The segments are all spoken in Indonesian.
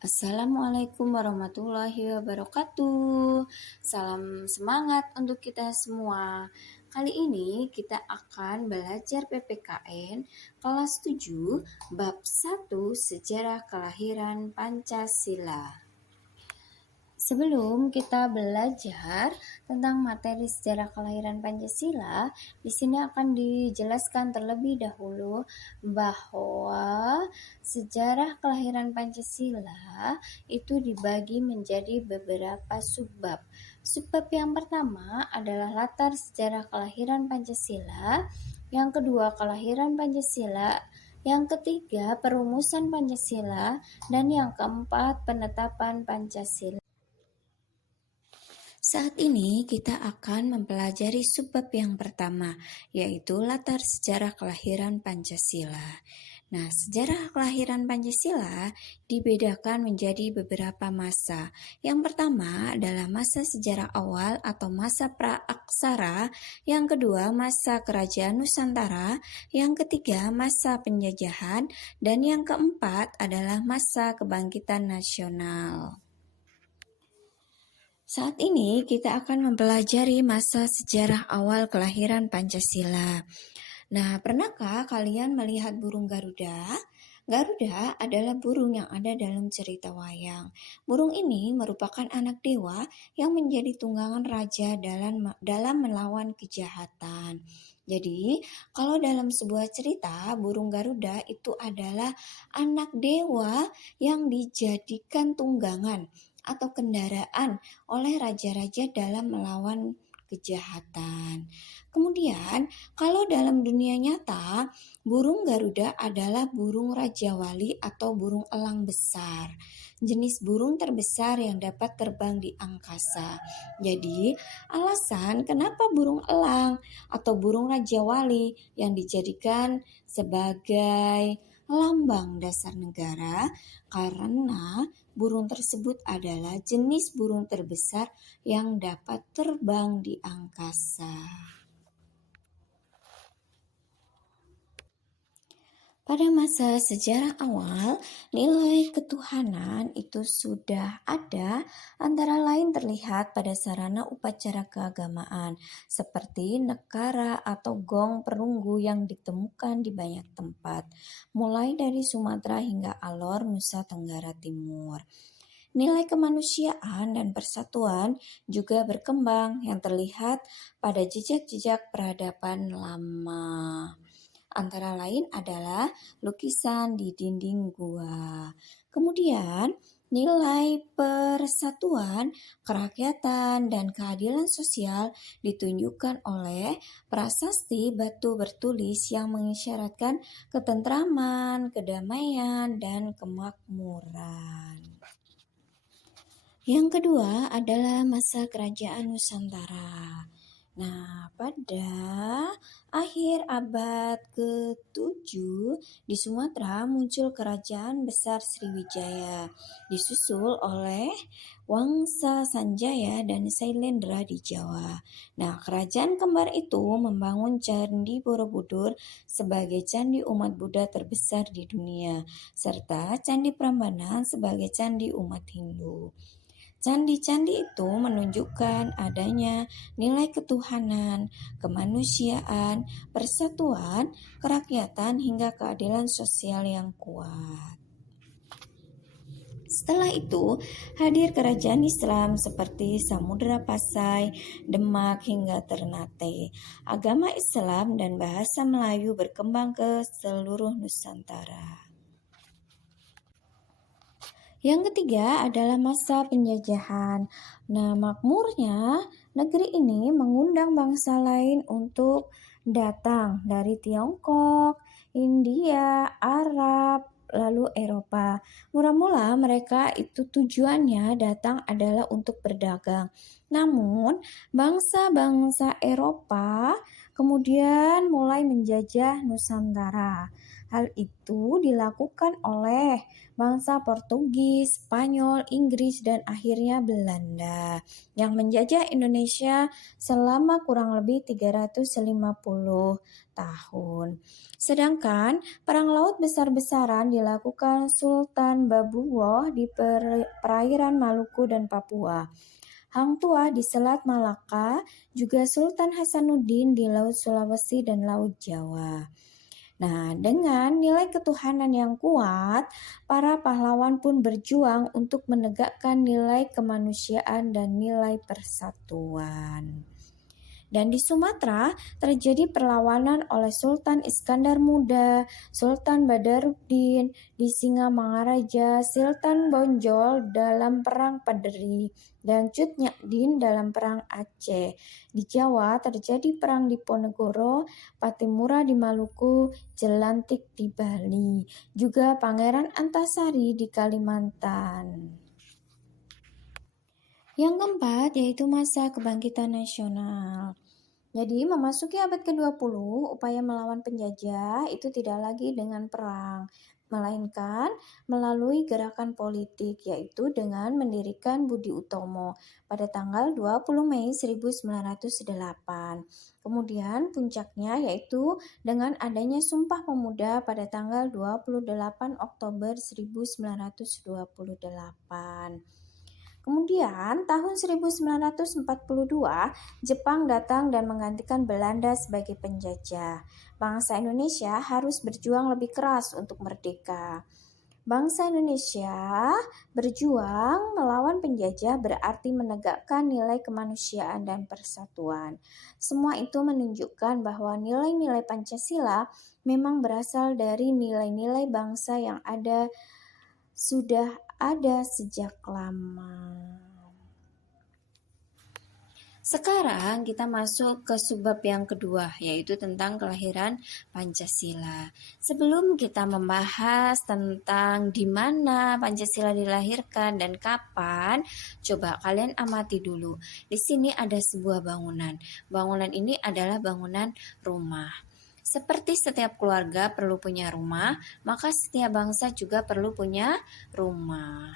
Assalamualaikum warahmatullahi wabarakatuh. Salam semangat untuk kita semua. Kali ini kita akan belajar PPKN kelas 7 bab 1 Sejarah Kelahiran Pancasila. Sebelum kita belajar tentang materi sejarah kelahiran Pancasila, di sini akan dijelaskan terlebih dahulu bahwa sejarah kelahiran Pancasila itu dibagi menjadi beberapa subbab. Subbab yang pertama adalah latar sejarah kelahiran Pancasila, yang kedua kelahiran Pancasila, yang ketiga perumusan Pancasila, dan yang keempat penetapan Pancasila. Saat ini kita akan mempelajari subbab yang pertama, yaitu latar sejarah kelahiran Pancasila. Nah, sejarah kelahiran Pancasila dibedakan menjadi beberapa masa. Yang pertama adalah masa sejarah awal atau masa praaksara, yang kedua masa kerajaan Nusantara, yang ketiga masa penjajahan, dan yang keempat adalah masa kebangkitan nasional. Saat ini kita akan mempelajari masa sejarah awal kelahiran Pancasila. Nah, pernahkah kalian melihat burung Garuda? Garuda adalah burung yang ada dalam cerita wayang. Burung ini merupakan anak dewa yang menjadi tunggangan raja dalam melawan kejahatan. Jadi, kalau dalam sebuah cerita, burung Garuda itu adalah anak dewa yang dijadikan tunggangan atau kendaraan oleh raja-raja dalam melawan kejahatan. Kemudian, kalau dalam dunia nyata, burung Garuda adalah burung Raja Wali atau burung elang besar. Jenis burung terbesar yang dapat terbang di angkasa. Jadi, alasan kenapa burung elang atau burung Raja Wali yang dijadikan sebagai lambang dasar negara karena burung tersebut adalah jenis burung terbesar yang dapat terbang di angkasa. Pada masa sejarah awal, nilai ketuhanan itu sudah ada, antara lain terlihat pada sarana upacara keagamaan seperti nekara atau gong perunggu yang ditemukan di banyak tempat, mulai dari Sumatera hingga Alor, Nusa Tenggara Timur. Nilai kemanusiaan dan persatuan juga berkembang yang terlihat pada jejak-jejak peradaban lama. Antara lain adalah lukisan di dinding gua. Kemudian, nilai persatuan, kerakyatan, dan keadilan sosial ditunjukkan oleh prasasti batu bertulis yang mengisyaratkan ketentraman, kedamaian, dan kemakmuran. Yang kedua adalah masa kerajaan Nusantara. Nah, pada akhir abad ke-7 di Sumatera muncul kerajaan besar Sriwijaya, disusul oleh Wangsa Sanjaya dan Sailendra di Jawa. Nah, kerajaan kembar itu membangun Candi Borobudur sebagai candi umat Buddha terbesar di dunia, serta Candi Prambanan sebagai candi umat Hindu. Candi-candi itu menunjukkan adanya nilai ketuhanan, kemanusiaan, persatuan, kerakyatan, hingga keadilan sosial yang kuat. Setelah itu, hadir kerajaan Islam seperti Samudra Pasai, Demak, hingga Ternate. Agama Islam dan bahasa Melayu berkembang ke seluruh Nusantara. Yang ketiga adalah masa penjajahan. Nah, makmurnya negeri ini mengundang bangsa lain untuk datang dari Tiongkok, India, Arab, lalu Eropa. Mula-mula mereka itu tujuannya datang adalah untuk berdagang. Namun, bangsa-bangsa Eropa kemudian mulai menjajah Nusantara. Hal itu dilakukan oleh bangsa Portugis, Spanyol, Inggris, dan akhirnya Belanda yang menjajah Indonesia selama kurang lebih 350 tahun. Sedangkan perang laut besar-besaran dilakukan Sultan Babuwoh di perairan Maluku dan Papua. Hang Tuah di Selat Malaka, juga Sultan Hasanuddin di Laut Sulawesi dan Laut Jawa. Nah, dengan nilai ketuhanan yang kuat, para pahlawan pun berjuang untuk menegakkan nilai kemanusiaan dan nilai persatuan. Dan di Sumatera terjadi perlawanan oleh Sultan Iskandar Muda, Sultan Badaruddin di Singamangaraja, Sultan Bonjol dalam Perang Paderi, dan Cut Nyak-din dalam Perang Aceh. Di Jawa terjadi Perang Diponegoro, Patimura di Maluku, Jelantik di Bali, juga Pangeran Antasari di Kalimantan. Yang keempat yaitu masa kebangkitan nasional. Jadi memasuki abad ke-20, upaya melawan penjajah itu tidak lagi dengan perang, melainkan melalui gerakan politik, yaitu dengan mendirikan Budi Utomo pada tanggal 20 Mei 1908. Kemudian puncaknya yaitu dengan adanya Sumpah Pemuda pada tanggal 28 Oktober 1928. Kemudian tahun 1942, Jepang datang dan menggantikan Belanda sebagai penjajah. Bangsa Indonesia harus berjuang lebih keras untuk merdeka. Bangsa Indonesia berjuang melawan penjajah berarti menegakkan nilai kemanusiaan dan persatuan. Semua itu menunjukkan bahwa nilai-nilai Pancasila memang berasal dari nilai-nilai bangsa yang sudah ada sejak lama. Sekarang kita masuk ke subbab yang kedua, yaitu tentang kelahiran Pancasila. Sebelum kita membahas tentang di mana Pancasila dilahirkan dan kapan, coba kalian amati dulu. Di sini ada sebuah bangunan. Bangunan ini adalah bangunan rumah. Seperti setiap keluarga perlu punya rumah, maka setiap bangsa juga perlu punya rumah.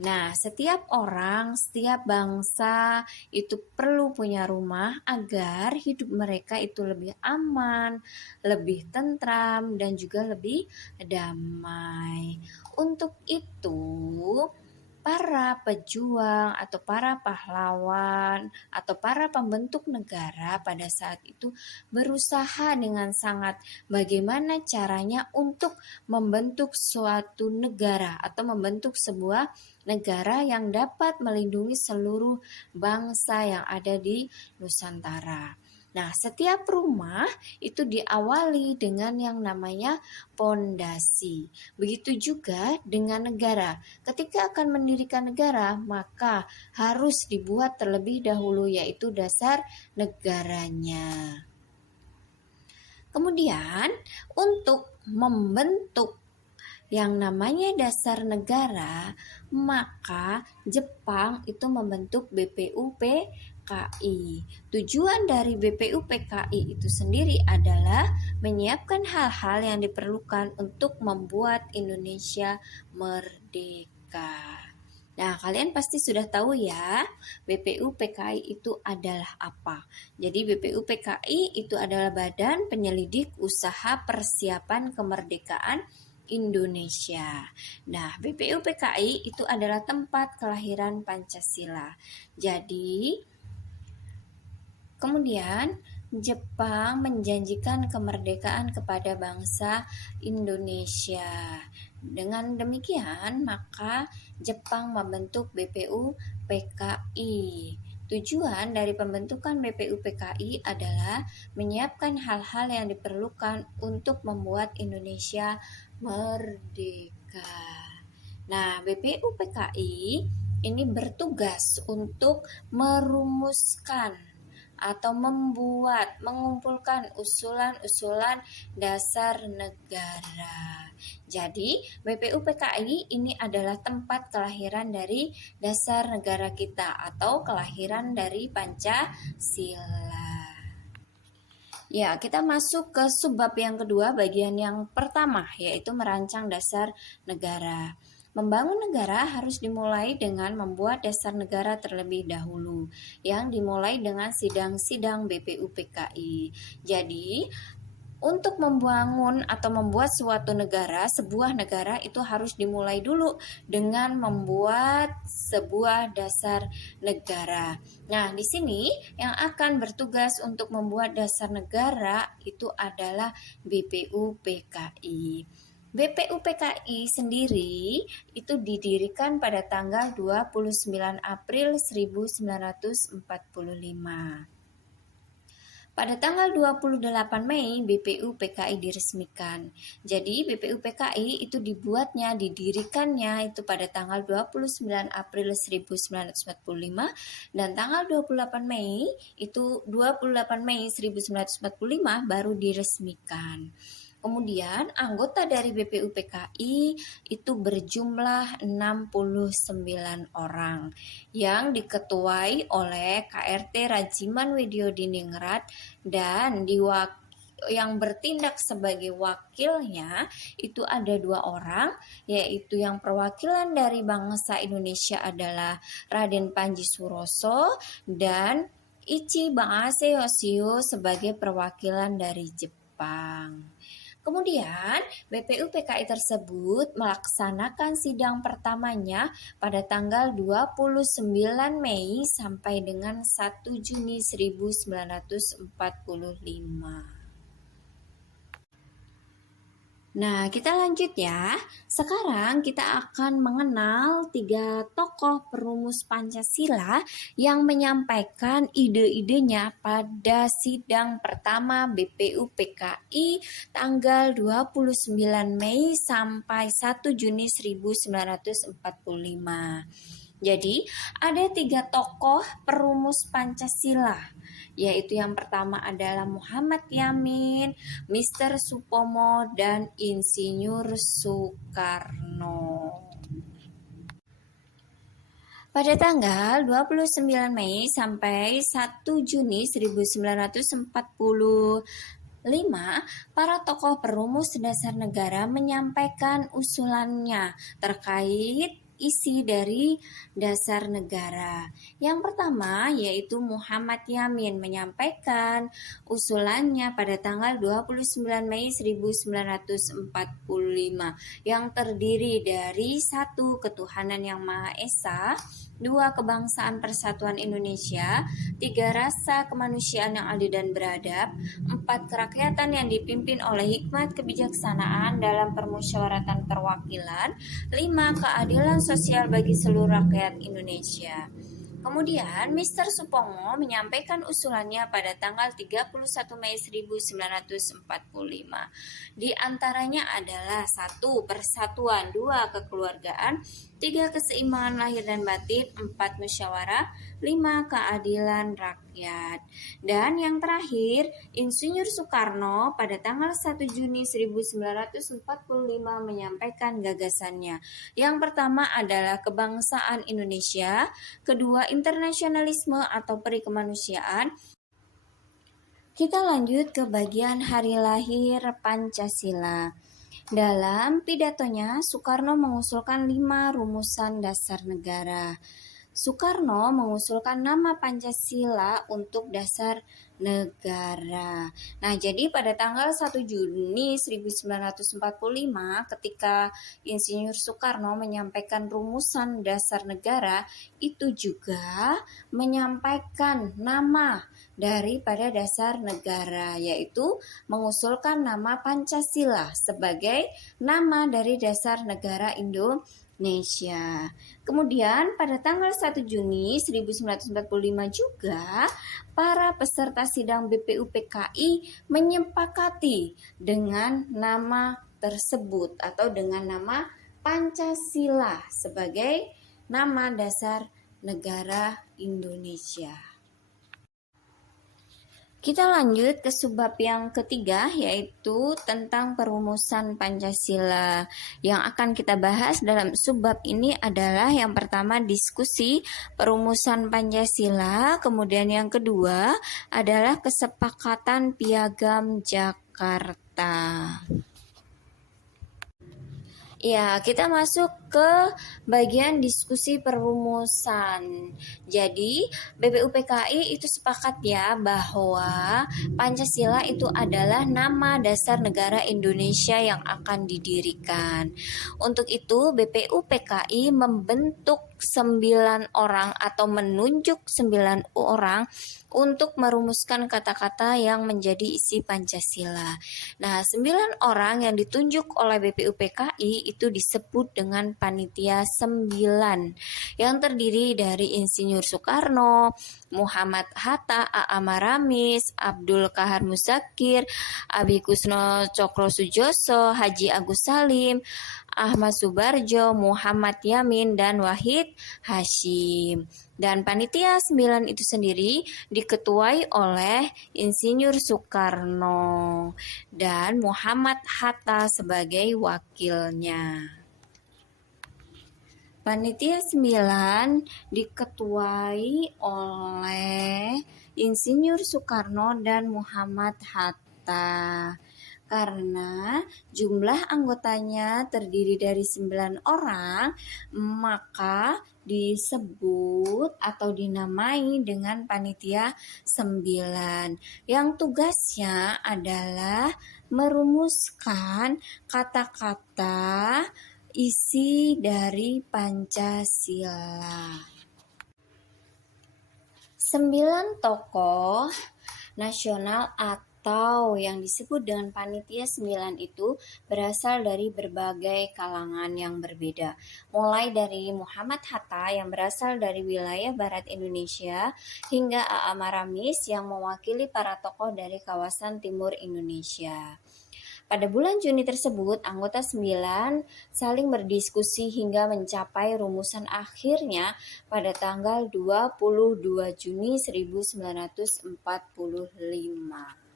Nah, setiap orang, setiap bangsa itu perlu punya rumah agar hidup mereka itu lebih aman, lebih tentram, dan juga lebih damai. Untuk itu, para pejuang atau para pahlawan atau para pembentuk negara pada saat itu berusaha dengan sangat bagaimana caranya untuk membentuk suatu negara atau membentuk sebuah negara yang dapat melindungi seluruh bangsa yang ada di Nusantara. Nah, setiap rumah itu diawali dengan yang namanya pondasi. Begitu juga dengan negara. Ketika akan mendirikan negara, maka harus dibuat terlebih dahulu yaitu dasar negaranya. Kemudian, untuk membentuk yang namanya dasar negara, maka Jepang itu membentuk BPUPKI. Tujuan dari BPUPKI itu sendiri adalah menyiapkan hal-hal yang diperlukan untuk membuat Indonesia merdeka. Nah, kalian pasti sudah tahu ya, BPUPKI itu adalah apa. Jadi BPUPKI itu adalah Badan Penyelidik Usaha Persiapan Kemerdekaan Indonesia. Nah, BPUPKI itu adalah tempat kelahiran Pancasila. Jadi, kemudian Jepang menjanjikan kemerdekaan kepada bangsa Indonesia. Dengan demikian, maka Jepang membentuk BPUPKI. Tujuan dari pembentukan BPUPKI adalah menyiapkan hal-hal yang diperlukan untuk membuat Indonesia merdeka. Nah, BPUPKI ini bertugas untuk merumuskan atau mengumpulkan usulan-usulan dasar negara. Jadi, BPUPKI ini adalah tempat kelahiran dari dasar negara kita atau kelahiran dari Pancasila. Ya, kita masuk ke subbab yang kedua, bagian yang pertama, yaitu merancang dasar negara. Membangun negara harus dimulai dengan membuat dasar negara terlebih dahulu, yang dimulai dengan sidang-sidang BPUPKI. Jadi, untuk membangun atau membuat suatu negara, sebuah negara itu harus dimulai dulu dengan membuat sebuah dasar negara. Nah, di sini yang akan bertugas untuk membuat dasar negara itu adalah BPUPKI. BPUPKI sendiri itu didirikan pada tanggal 29 April 1945. Pada tanggal 28 Mei, BPUPKI diresmikan. Jadi BPUPKI itu didirikannya itu pada tanggal 29 April 1945 dan tanggal 28 Mei 1945 baru diresmikan. Kemudian anggota dari BPUPKI itu berjumlah 69 orang yang diketuai oleh KRT Rajiman Widyodiningrat dan yang bertindak sebagai wakilnya itu ada 2 orang, yaitu yang perwakilan dari bangsa Indonesia adalah Raden Panji Suroso dan Ichi Bangase Yoshio sebagai perwakilan dari Jepang. Kemudian BPUPKI tersebut melaksanakan sidang pertamanya pada tanggal 29 Mei sampai dengan 1 Juni 1945. Nah, kita lanjut ya. Sekarang kita akan mengenal 3 tokoh perumus Pancasila yang menyampaikan ide-idenya pada sidang pertama BPUPKI tanggal 29 Mei sampai 1 Juni 1945. Jadi, ada 3 tokoh perumus Pancasila, yaitu yang pertama adalah Muhammad Yamin, Mr. Supomo, dan Insinyur Soekarno. Pada tanggal 29 Mei sampai 1 Juni 1945, para tokoh perumus dasar negara menyampaikan usulannya terkait isi dari dasar negara. Yang pertama yaitu Muhammad Yamin menyampaikan usulannya pada tanggal 29 Mei 1945 yang terdiri dari 1. Ketuhanan yang Maha Esa, 2. Kebangsaan Persatuan Indonesia, 3. Rasa kemanusiaan yang adil dan beradab, 4. Kerakyatan yang dipimpin oleh hikmat kebijaksanaan dalam permusyawaratan perwakilan, 5. Keadilan sosial bagi seluruh rakyat Indonesia. Kemudian, Mr. Supomo menyampaikan usulannya pada tanggal 31 Mei 1945. Di antaranya adalah 1. Persatuan, 2. Kekeluargaan, 3. Keseimbangan lahir dan batin, 4. Musyawarah, 5. Keadilan rakyat. Dan yang terakhir, Insinyur Soekarno pada tanggal 1 Juni 1945 menyampaikan gagasannya. Yang pertama adalah kebangsaan Indonesia, kedua internasionalisme atau peri kemanusiaan. Kita lanjut ke bagian hari lahir Pancasila. Dalam pidatonya, Soekarno mengusulkan 5 rumusan dasar negara. Soekarno mengusulkan nama Pancasila untuk dasar negara. Nah, jadi pada tanggal 1 Juni 1945 ketika Insinyur Soekarno menyampaikan rumusan dasar negara, itu juga menyampaikan nama daripada dasar negara, yaitu mengusulkan nama Pancasila sebagai nama dari dasar negara Indonesia. Kemudian pada tanggal 1 Juni 1945 juga para peserta sidang BPUPKI menyepakati dengan nama tersebut atau dengan nama Pancasila sebagai nama dasar negara Indonesia. Kita lanjut ke subbab yang ketiga, yaitu tentang perumusan Pancasila. Yang akan kita bahas dalam subbab ini adalah yang pertama diskusi perumusan Pancasila, kemudian yang kedua adalah kesepakatan Piagam Jakarta. Ya, kita masuk ke bagian diskusi perumusan. Jadi, BPUPKI itu sepakat ya bahwa Pancasila itu adalah nama dasar negara Indonesia yang akan didirikan. Untuk itu, BPUPKI membentuk 9 orang atau menunjuk 9 orang untuk merumuskan kata-kata yang menjadi isi Pancasila. Nah, 9 orang yang ditunjuk oleh BPUPKI itu disebut dengan Panitia 9 yang terdiri dari Insinyur Soekarno, Muhammad Hatta, A.A. Maramis, Abdul Kahar Muzakir, Abi Kusno Cokrosujoso, Haji Agus Salim, Ahmad Subarjo, Muhammad Yamin, dan Wahid Hashim. Dan Panitia 9 itu sendiri diketuai oleh Insinyur Soekarno dan Muhammad Hatta sebagai wakilnya. Panitia 9 diketuai oleh Insinyur Soekarno dan Muhammad Hatta. Karena jumlah anggotanya terdiri dari 9 orang, maka disebut atau dinamai dengan Panitia 9 yang tugasnya adalah merumuskan kata-kata isi dari Pancasila. 9 tokoh nasional atau yang disebut dengan Panitia 9 itu berasal dari berbagai kalangan yang berbeda. Mulai dari Muhammad Hatta yang berasal dari wilayah barat Indonesia hingga A.A. Maramis yang mewakili para tokoh dari kawasan timur Indonesia. Pada bulan Juni tersebut, anggota 9 saling berdiskusi hingga mencapai rumusan akhirnya pada tanggal 22 Juni 1945.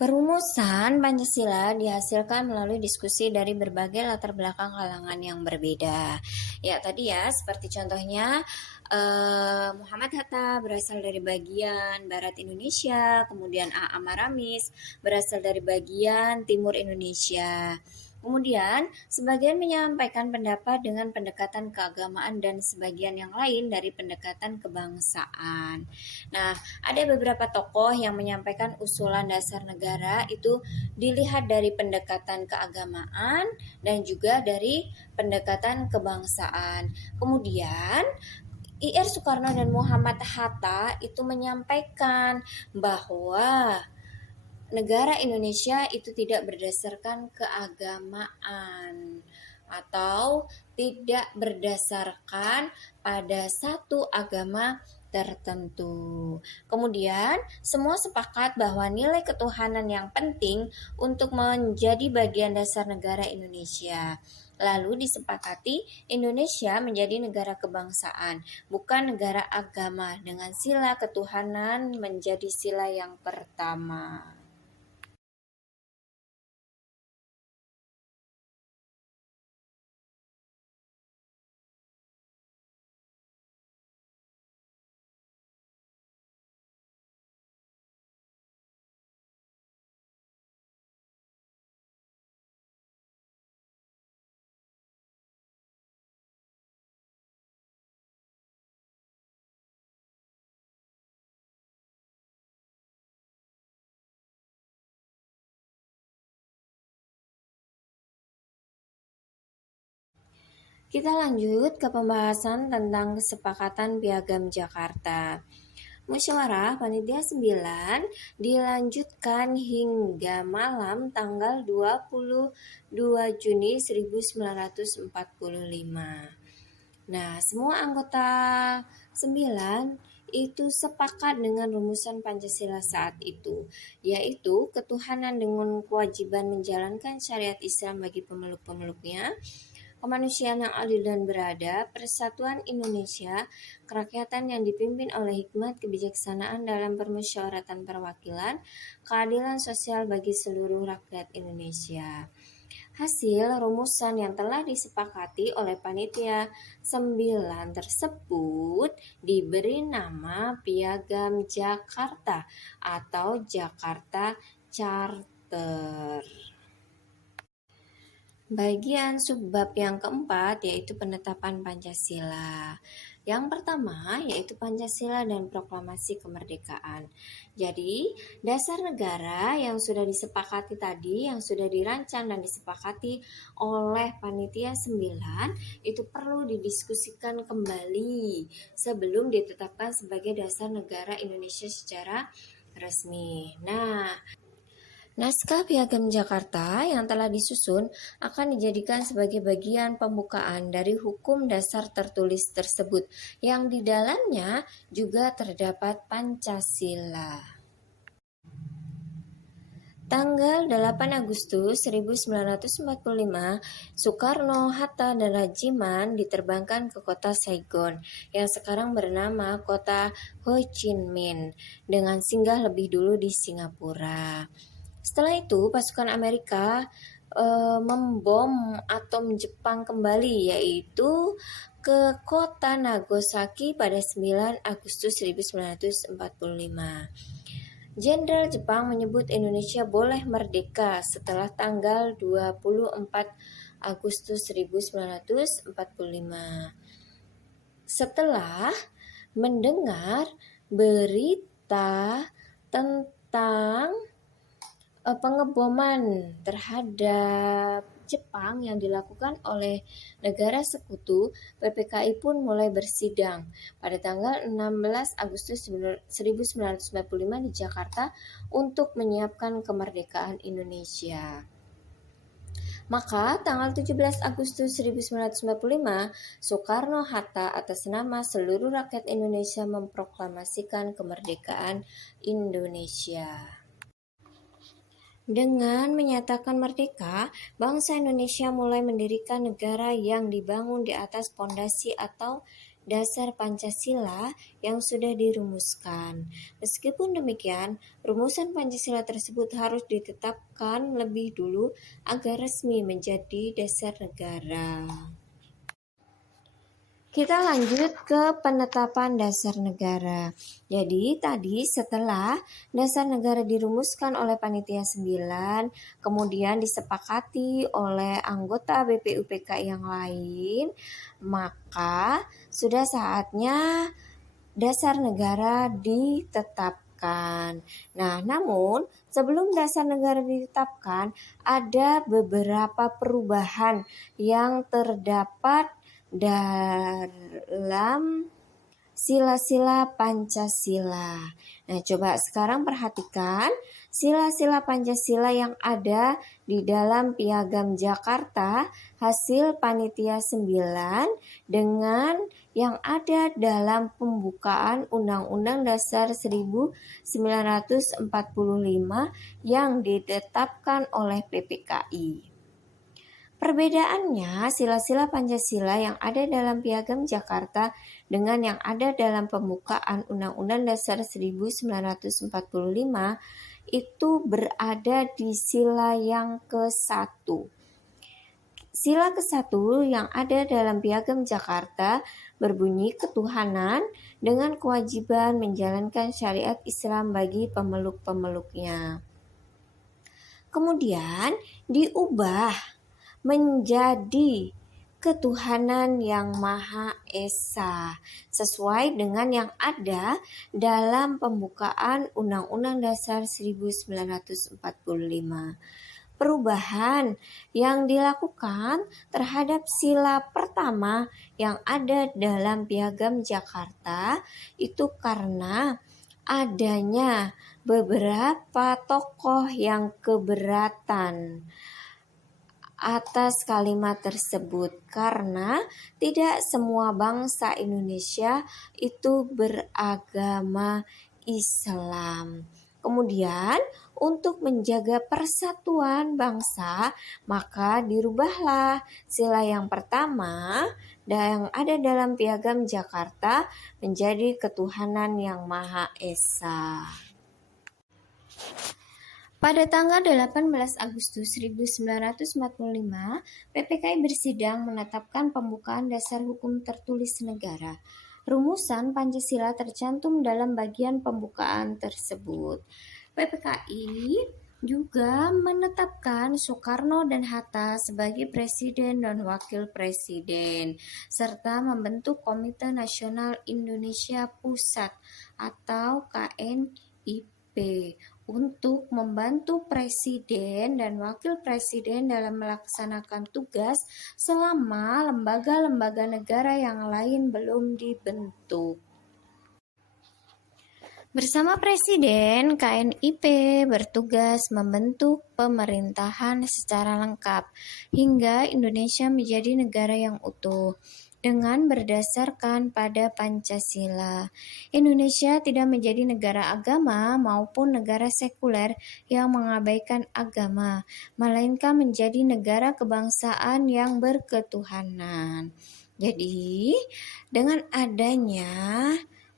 Perumusan Pancasila dihasilkan melalui diskusi dari berbagai latar belakang kalangan yang berbeda. Ya, tadi ya, seperti contohnya Muhammad Hatta berasal dari bagian barat Indonesia, kemudian A.A. Maramis berasal dari bagian timur Indonesia. Kemudian, sebagian menyampaikan pendapat dengan pendekatan keagamaan dan sebagian yang lain dari pendekatan kebangsaan. Nah, ada beberapa tokoh yang menyampaikan usulan dasar negara itu dilihat dari pendekatan keagamaan dan juga dari pendekatan kebangsaan. Kemudian, I.R. Soekarno dan Muhammad Hatta itu menyampaikan bahwa negara Indonesia itu tidak berdasarkan keagamaan atau tidak berdasarkan pada satu agama tertentu. Kemudian, semua sepakat bahwa nilai ketuhanan yang penting untuk menjadi bagian dasar negara Indonesia. Lalu disepakati Indonesia menjadi negara kebangsaan, bukan negara agama, dengan sila ketuhanan menjadi sila yang pertama. Kita lanjut ke pembahasan tentang kesepakatan Piagam Jakarta. Musyawarah Panitia 9 dilanjutkan hingga malam tanggal 22 Juni 1945. Nah, semua anggota 9 itu sepakat dengan rumusan Pancasila saat itu, yaitu ketuhanan dengan kewajiban menjalankan syariat Islam bagi pemeluk-pemeluknya, kemanusiaan yang adil dan beradab, persatuan Indonesia, kerakyatan yang dipimpin oleh hikmat kebijaksanaan dalam permusyawaratan perwakilan, keadilan sosial bagi seluruh rakyat Indonesia. Hasil rumusan yang telah disepakati oleh panitia 9 tersebut diberi nama Piagam Jakarta atau Jakarta Charter. Bagian subbab yang keempat yaitu penetapan Pancasila. Yang pertama yaitu Pancasila dan Proklamasi Kemerdekaan. Jadi, dasar negara yang sudah disepakati tadi, yang sudah dirancang dan disepakati oleh Panitia 9 itu perlu didiskusikan kembali sebelum ditetapkan sebagai dasar negara Indonesia secara resmi. Naskah Piagam Jakarta yang telah disusun akan dijadikan sebagai bagian pembukaan dari hukum dasar tertulis tersebut, yang di dalamnya juga terdapat Pancasila. Tanggal 8 Agustus 1945, Soekarno, Hatta, dan Rajiman diterbangkan ke kota Saigon yang sekarang bernama kota Ho Chi Minh dengan singgah lebih dulu di Singapura. Setelah itu, pasukan Amerika membom atom Jepang kembali, yaitu ke kota Nagasaki pada 9 Agustus 1945. Jenderal Jepang menyebut Indonesia boleh merdeka setelah tanggal 24 Agustus 1945. Setelah mendengar berita tentang pengeboman terhadap Jepang yang dilakukan oleh negara sekutu, PPKI pun mulai bersidang pada tanggal 16 Agustus 1945 di Jakarta untuk menyiapkan kemerdekaan Indonesia. Maka tanggal 17 Agustus 1945, Soekarno-Hatta atas nama seluruh rakyat Indonesia memproklamasikan kemerdekaan Indonesia. Dengan menyatakan merdeka, bangsa Indonesia mulai mendirikan negara yang dibangun di atas pondasi atau dasar Pancasila yang sudah dirumuskan. Meskipun demikian, rumusan Pancasila tersebut harus ditetapkan lebih dulu agar resmi menjadi dasar negara. Kita lanjut ke penetapan dasar negara. Jadi tadi setelah dasar negara dirumuskan oleh Panitia 9, kemudian disepakati oleh anggota BPUPK yang lain, maka sudah saatnya dasar negara ditetapkan. Namun sebelum dasar negara ditetapkan, ada beberapa perubahan yang terdapat dalam sila-sila Pancasila. Coba sekarang perhatikan sila-sila Pancasila yang ada di dalam Piagam Jakarta hasil Panitia 9 dengan yang ada dalam pembukaan Undang-Undang Dasar 1945 yang ditetapkan oleh PPKI. Perbedaannya, sila-sila Pancasila yang ada dalam Piagam Jakarta dengan yang ada dalam pembukaan Undang-Undang Dasar 1945 itu berada di sila yang ke-1. Sila ke-1 yang ada dalam Piagam Jakarta berbunyi ketuhanan dengan kewajiban menjalankan syariat Islam bagi pemeluk-pemeluknya. Kemudian diubah menjadi ketuhanan yang Maha Esa sesuai dengan yang ada dalam pembukaan Undang-Undang Dasar 1945. Perubahan yang dilakukan terhadap sila pertama yang ada dalam Piagam Jakarta itu karena adanya beberapa tokoh yang keberatan atas kalimat tersebut karena tidak semua bangsa Indonesia itu beragama Islam. Kemudian untuk menjaga persatuan bangsa, maka dirubahlah sila yang pertama yang ada dalam Piagam Jakarta menjadi ketuhanan yang Maha Esa. Pada tanggal 18 Agustus 1945, PPKI bersidang menetapkan pembukaan dasar hukum tertulis negara. Rumusan Pancasila tercantum dalam bagian pembukaan tersebut. PPKI juga menetapkan Soekarno dan Hatta sebagai presiden dan wakil presiden, serta membentuk Komite Nasional Indonesia Pusat atau KNIP untuk membantu presiden dan wakil presiden dalam melaksanakan tugas selama lembaga-lembaga negara yang lain belum dibentuk. Bersama Presiden, KNIP bertugas membentuk pemerintahan secara lengkap hingga Indonesia menjadi negara yang utuh dengan berdasarkan pada Pancasila. Indonesia tidak menjadi negara agama maupun negara sekuler yang mengabaikan agama, melainkan menjadi negara kebangsaan yang berketuhanan. Jadi, dengan adanya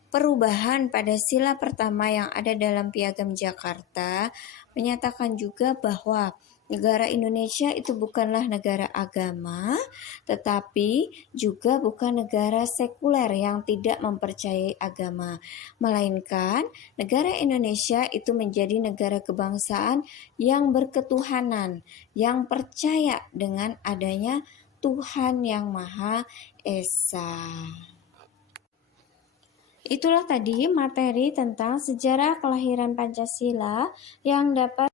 perubahan pada sila pertama yang ada dalam Piagam Jakarta menyatakan juga bahwa negara Indonesia itu bukanlah negara agama, tetapi juga bukan negara sekuler yang tidak mempercayai agama, melainkan negara Indonesia itu menjadi negara kebangsaan yang berketuhanan, yang percaya dengan adanya Tuhan yang Maha Esa. Itulah tadi materi tentang sejarah kelahiran Pancasila yang dapat